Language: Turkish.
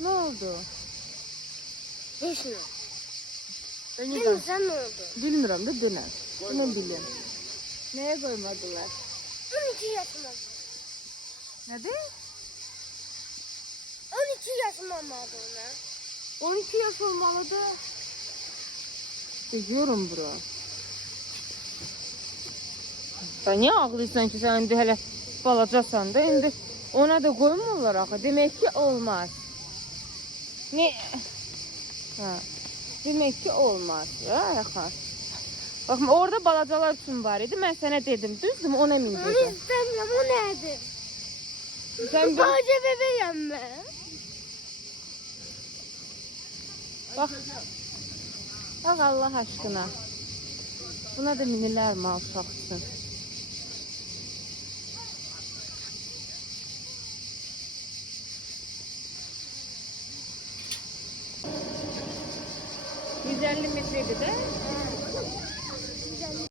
Ne oldu? Yaşına. Beni Sen ne oldu? bilmiyorum da döner. Bunu bilin. Neye koymadılar? 12 yaşıma. Ne de? 12 yaşıma olmadı ona. 12 yaş olmalıdı. Biliyorum bro. Da niye ağlıysan ki sen indi hele balacasan da indi ona da koymurlar axı. Demek ki olmaz. Ne? Ha. Demek ki olmaz. Ya yaxar. Bakın orada balacalar üçün var idi. Mən sənə dedim. Düzdür ona min Onu dedim. istemiyorum, o nerede? Sen Sadece bebeğim ben. bak. Bak Allah aşkına. Buna da minilər mal uşaqsın. $150 metreydi de.